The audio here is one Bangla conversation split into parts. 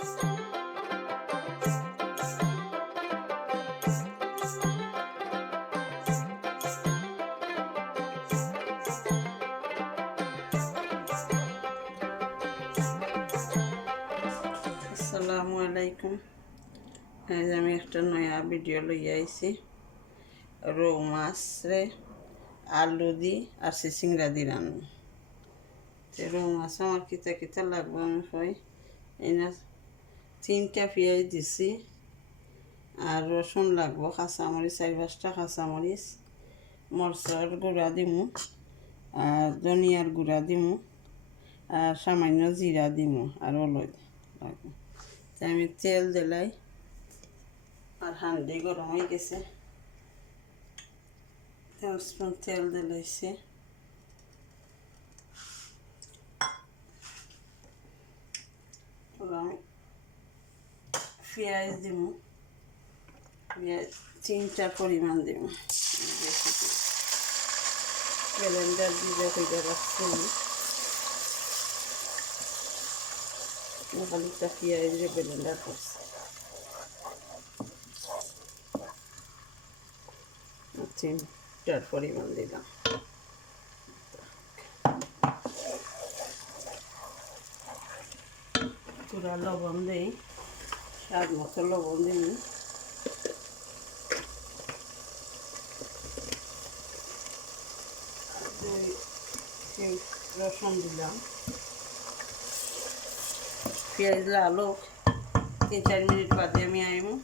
আসসালামু আলাইকুম। আজ আমি একটা নয়া ভিডিও লইয়া আইছি। রৌ মাছ রে আলু দি আর সিঙ্গা দি রান্না। রৌ মাছ আমার কিতা কিতা লাগবো আমি কই? এনা তিনটা পেঁয়াজ দিছি আর রসুন লাগবো, কাঁচামরিচ, চারি পাঁচটা কাঁচামরিচ, মরচার গুঁড়া দিমু আর ধনিয়ার গুঁড়া দিমু আর সামান্য জিরা দিমু আর অলদ লাগবো। আমি তেল দিলাই আর হান্ডি গরম হয়ে গেছে। তেল স্পুন তেল দিলাইছে। আমি পেঁয়াজ দিব পেঁয়াজ তিনটা পরিমাণ দিব ব্লেন্ডার দিয়ে হয়ে রাখছি খানিকটা পেঁয়াজ ব্লেন্ডার করছি। তিনটার পরিমাণ দিলাম। পুরা লবণ দিই। স্বাদ মতো লবণ দিই দুই তিন রসুন দিলাম পেঁয়াজ লালো তিন চার মিনিট বাদে আমি আইমু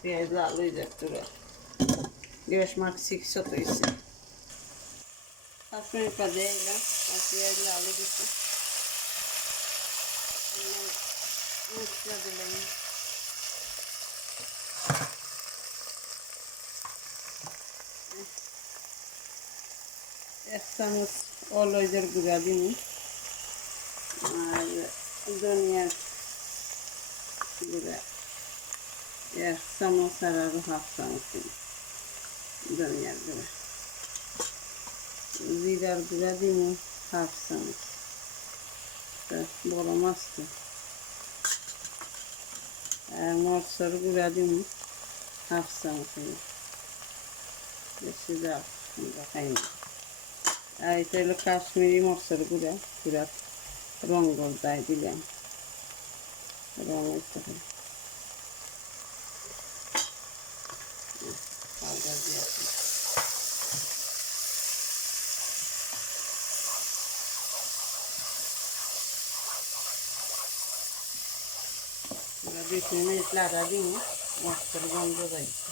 পেঁয়াজ লালোই দেখতে গ্যাস মার্ক সিক্স হইছে পাঁচ মিনিট বাদে এলাম আর পেঁয়াজ লালো দিচ্ছে মশলা দিলাম এক চামচ অলইজের গুঁড়া দিন আর ধনিয়ার গুঁড়া এক চামচ আর আরও হাফ চামচ দিন ধনিয়ার গুঁড়া জিরার গুঁড়া দিন হাফ চামচ বড় মাছ তো আর মরচর গুঁড়া দিন হাফ চামচ বেশি দাও, আমরা খাই না। আর এটা হলো কাশ্মীরি মরচর গুঁড়া গুঁড়া রঙ তাই দিলাম। রঙ পাউডার দিয়ে দুই তিন মিনিট লাড়া দিন মশলার গন্ধ যাইছে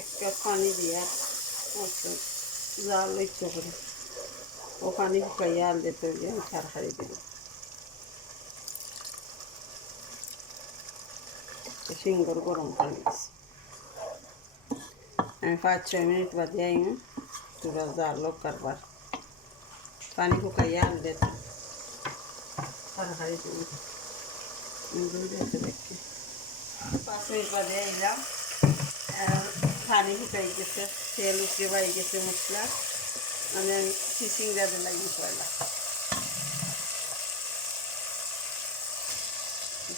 একটা পানি দিয়া জাল ইচ্ছা করে ও পানি শুকাইয়া আল দিতে হইলে আমি সার হারি দিল সিঙ্গর গরম পানি দিছি আমি পাঁচ ছয় মিনিট বাদে আইম তোরা জাল লোক কারবার পানি শুকাইয়া আল দিতে সার হারি দিল দেখি পাঁচ মিনিট বাদে আইলাম পানি শুকাই গেছে তেল উঠে বাই গেছে মশলা মানে আমি চিচিংড়া দিলাম পয়লা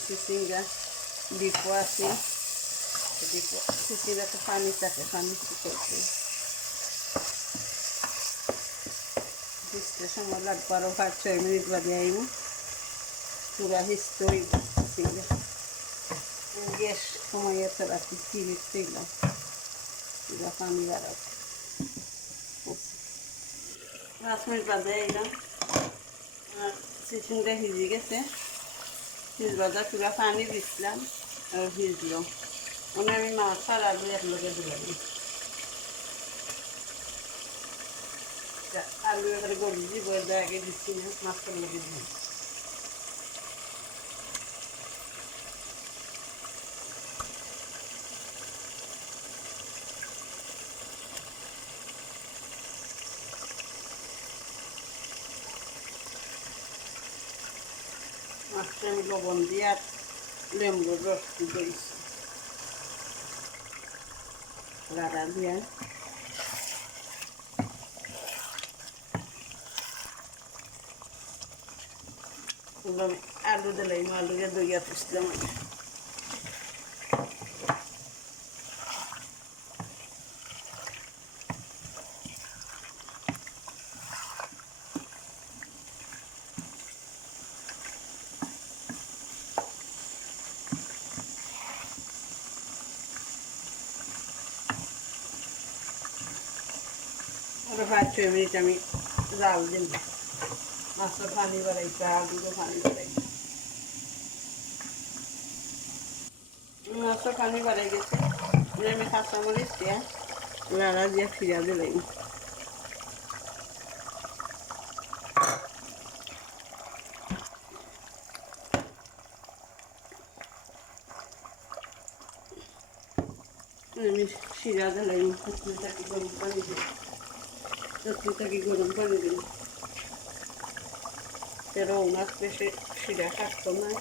চিচিংড়া ডিপো আছে। ডিপো চিচিংড়াতে পানি থাকে পানি শুকাইছে হিসতে সময় লাগবে আরও পাঁচ ছয় মিনিট বাদে আইব। পুরা হিসতে হইব গ্যাস সময় এত রাখি তিরিশ দিলাম পুরা পানি বাড়াবো পাঁচ মিনিট বাদে এলাম আর চিচিংটা ভিজে গেছে। ভিজবাদা পুরা পানি দিছিলাম আর ভিজলো মানে আমি মাছ আর আলু একলগে দিলাম আলু এবারে গরু দিব দিচ্ছি না মাছটা লগে দিই মাছটা আমি লবণ দিয়ে আর লেম্বুর রস দিয়েছি লাড়া দিয়ে আমি আলু দিলাম আলু দিয়ে আরও পাঁচ ছয় মিনিট আমি জাল দিন মাছটা পানি বাড়াইছে আলুরও পানি বাড়াইছে মাছটা পানি বাড়াই গেছে আমি কাঁচামরিচ দিয়া লাড়া দিয়ে ফিরা দিলাম আমি শিরা দিলাম চটনিটাকে গরম পানি দিয়ে চটনিটাকে গরম পানি দিলাম pero unas veces si dejas tomar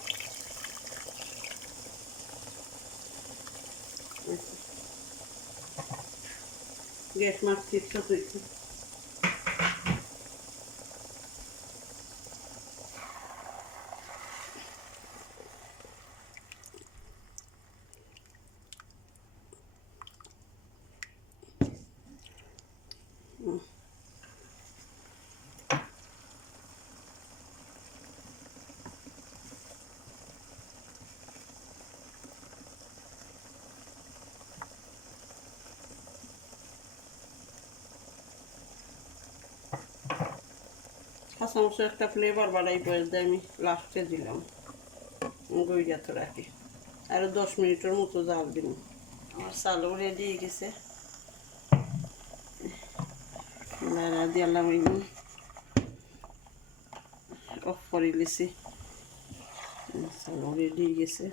gas মারছি ছোট একটু কাঁচা মশলা একটা ফ্লেভার বাড়াই পরে আমি লাস্টে দিলাম গইয়া তো রাখি আরও দশ মিনিটের মতো জাল দিন আমার চালও রেডি হয়ে গেছে লাড়া দিলাম অফ করে লিছি চালও রেডি হয়ে গেছে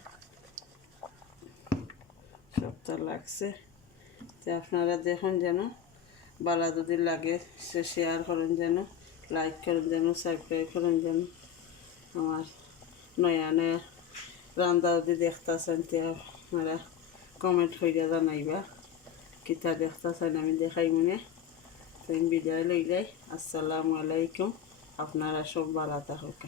সপ্তাহ লাগছে তো আপনারা দেখুন যেন বালা যদি লাগে সে শেয়ার করেন যেন লাইক করেন যেন সাবস্ক্রাইব করেন যেন আমার নয়া নয়া রান্দা যদি দেখতেছেন তে আপনারা কমেন্ট করে জানাইবা কিতা দেখতেছেন আমি দেখাই মনে। তো বিদায় লইলাই। আসসালামু আলাইকুম। আপনারা সব ভালো থাকুক।